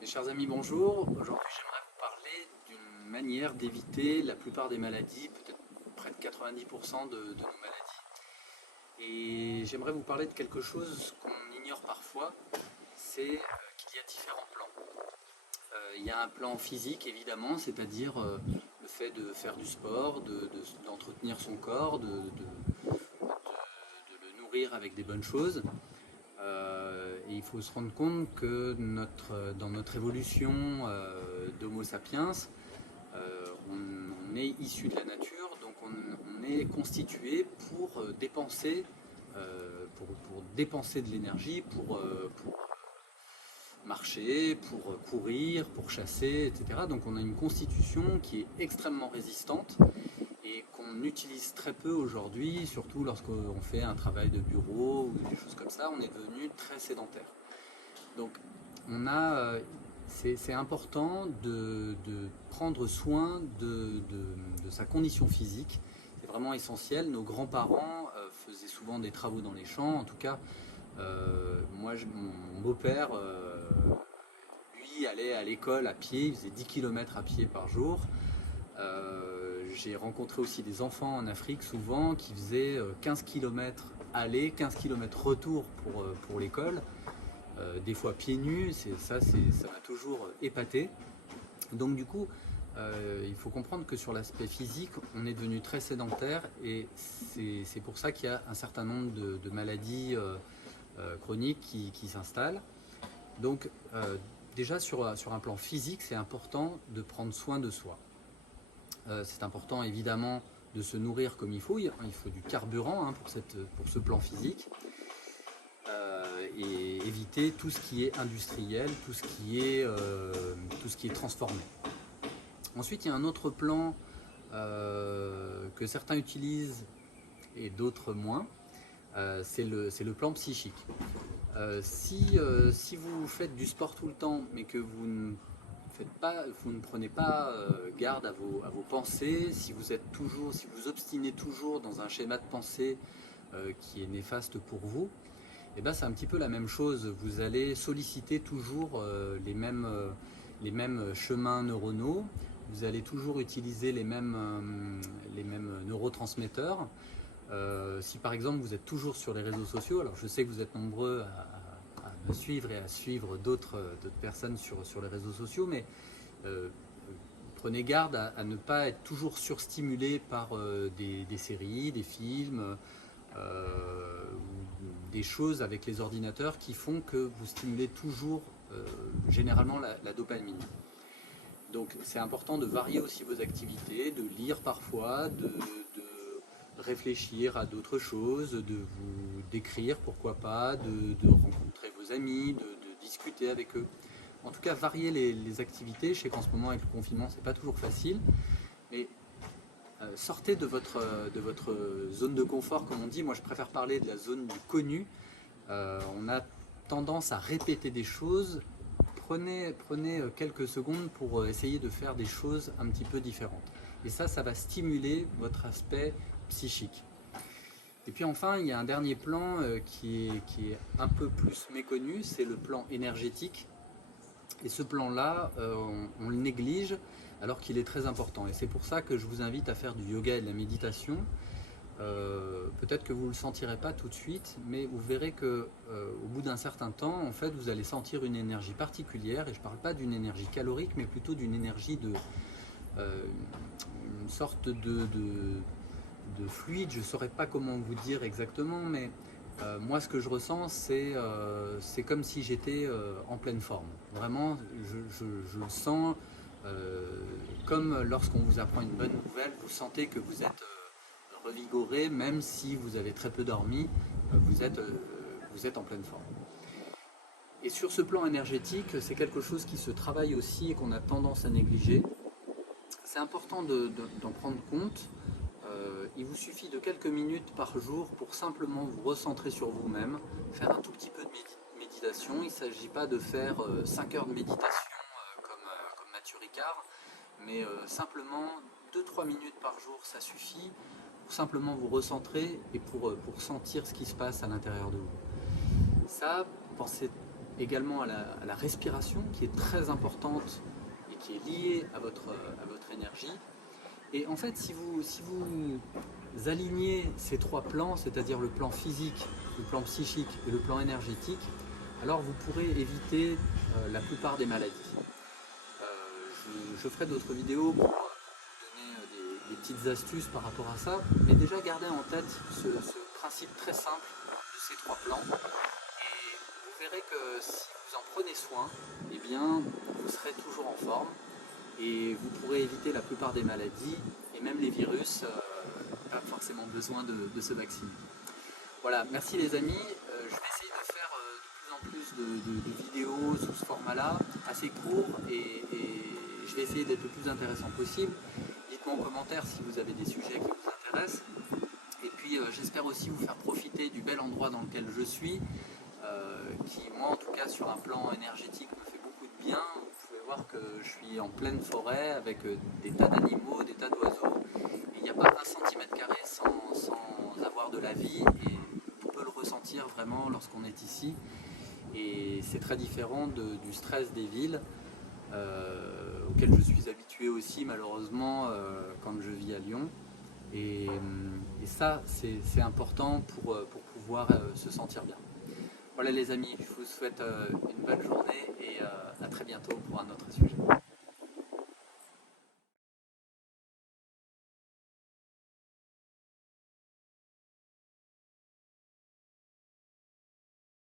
Mes chers amis, bonjour. Aujourd'hui, j'aimerais vous parler d'une manière d'éviter la plupart des maladies, peut-être près de 90% de nos maladies. Et j'aimerais vous parler de quelque chose qu'on ignore parfois, c'est qu'il y a différents plans. Il y a un plan physique, évidemment, c'est-à-dire le fait de faire du sport, d'entretenir son corps, de le nourrir avec des bonnes choses. Et il faut se rendre compte que dans notre évolution d'Homo sapiens, on est issu de la nature, donc on est constitué pour pour dépenser de l'énergie, pour marcher, pour courir, pour chasser, etc. Donc on a une constitution qui est extrêmement résistante et qu'on utilise très peu aujourd'hui, surtout lorsqu'on fait un travail de bureau ou des choses comme ça, on est devenu très sédentaire. Donc on a, c'est important de prendre soin de sa condition physique. C'est vraiment essentiel. Nos grands-parents faisaient souvent des travaux dans les champs. En tout cas, mon beau-père, lui, allait à l'école à pied. Il faisait 10 km à pied par jour. J'ai rencontré aussi des enfants en Afrique souvent qui faisaient 15 km aller, 15 km retour pour l'école. Des fois pieds nus, ça m'a toujours épaté. Donc du coup, il faut comprendre que sur l'aspect physique, on est devenu très sédentaire et c'est pour ça qu'il y a un certain nombre de maladies chroniques qui s'installent. Donc déjà sur un plan physique, c'est important de prendre soin de soi. C'est important évidemment de se nourrir comme il faut du carburant pour ce plan physique. Et éviter tout ce qui est industriel, tout ce qui est transformé. Ensuite, il y a un autre plan que certains utilisent et d'autres moins, c'est le plan psychique. Si vous faites du sport tout le temps, mais que vous ne prenez pas garde à vos pensées, si vous obstinez toujours dans un schéma de pensée qui est néfaste pour vous, et ben c'est un petit peu la même chose. Vous allez solliciter toujours les mêmes chemins neuronaux, vous allez toujours utiliser les mêmes neurotransmetteurs. Si par exemple vous êtes toujours sur les réseaux sociaux, alors je sais que vous êtes nombreux à me suivre et à suivre d'autres personnes sur les réseaux sociaux, mais prenez garde à ne pas être toujours surstimulé par des séries, des films, des choses avec les ordinateurs qui font que vous stimulez toujours généralement la dopamine. Donc c'est important de varier aussi vos activités, de lire parfois, de réfléchir à d'autres choses, de vous d'écrire pourquoi pas, de rencontrer vos amis, de discuter avec eux. En tout cas, varier les activités. Je sais qu'en ce moment avec le confinement, c'est pas toujours facile, mais sortez de votre zone de confort, comme on dit. Moi, je préfère parler de la zone du connu. On a tendance à répéter des choses. Prenez quelques secondes pour essayer de faire des choses un petit peu différentes. Et ça va stimuler votre aspect psychique. Et puis enfin, il y a un dernier plan qui est un peu plus méconnu, c'est le plan énergétique. Et ce plan-là, on le néglige alors qu'il est très important. Et c'est pour ça que je vous invite à faire du yoga et de la méditation. Peut-être que vous ne le sentirez pas tout de suite, mais vous verrez que au bout d'un certain temps, en fait, vous allez sentir une énergie particulière. Et je ne parle pas d'une énergie calorique, mais plutôt d'une énergie une sorte de fluide. Je ne saurais pas comment vous dire exactement, mais moi, ce que je ressens, c'est comme si j'étais en pleine forme. Vraiment, je le sens comme lorsqu'on vous apprend une bonne nouvelle, vous sentez que vous êtes revigoré, même si vous avez très peu dormi, vous êtes en pleine forme. Et sur ce plan énergétique, c'est quelque chose qui se travaille aussi et qu'on a tendance à négliger. C'est important d'en prendre compte. Il vous suffit de quelques minutes par jour pour simplement vous recentrer sur vous-même, faire un tout petit peu de méditation. Il ne s'agit pas de faire 5 heures de méditation comme Mathieu Ricard, mais simplement 2-3 minutes par jour, ça suffit pour simplement vous recentrer et pour sentir ce qui se passe à l'intérieur de vous. Ça, également à la respiration qui est très importante et qui est liée à votre énergie. Et en fait, si vous alignez ces trois plans, c'est-à-dire le plan physique, le plan psychique et le plan énergétique, alors vous pourrez éviter la plupart des maladies. Je ferai d'autres vidéos pour vous donner des petites astuces par rapport à ça, mais déjà gardez en tête ce principe très simple de ces trois plans, et vous verrez que si vous en prenez soin, eh bien, vous serez toujours en forme, et vous pourrez éviter la plupart des maladies, et même les virus, pas forcément besoin de se vacciner. Voilà, merci les amis, je vais essayer de faire de plus en plus de vidéos sous ce format-là, assez court, et je vais essayer d'être le plus intéressant possible. Dites-moi en commentaire si vous avez des sujets qui vous intéressent. Et puis j'espère aussi vous faire profiter du bel endroit dans lequel je suis, qui moi en tout cas sur un plan énergétique me fait beaucoup de bien. Vous pouvez voir que je suis en pleine forêt avec des tas d'animaux, des tas d'oiseaux. Il n'y a pas un centimètre carré sans avoir de la vie, et on peut le ressentir vraiment lorsqu'on est ici. Et c'est très différent du stress des villes, auquel je suis habitué aussi malheureusement quand je vis à Lyon. Et ça, c'est important pour pouvoir se sentir bien. Voilà les amis, je vous souhaite une bonne journée et à très bientôt pour un autre sujet.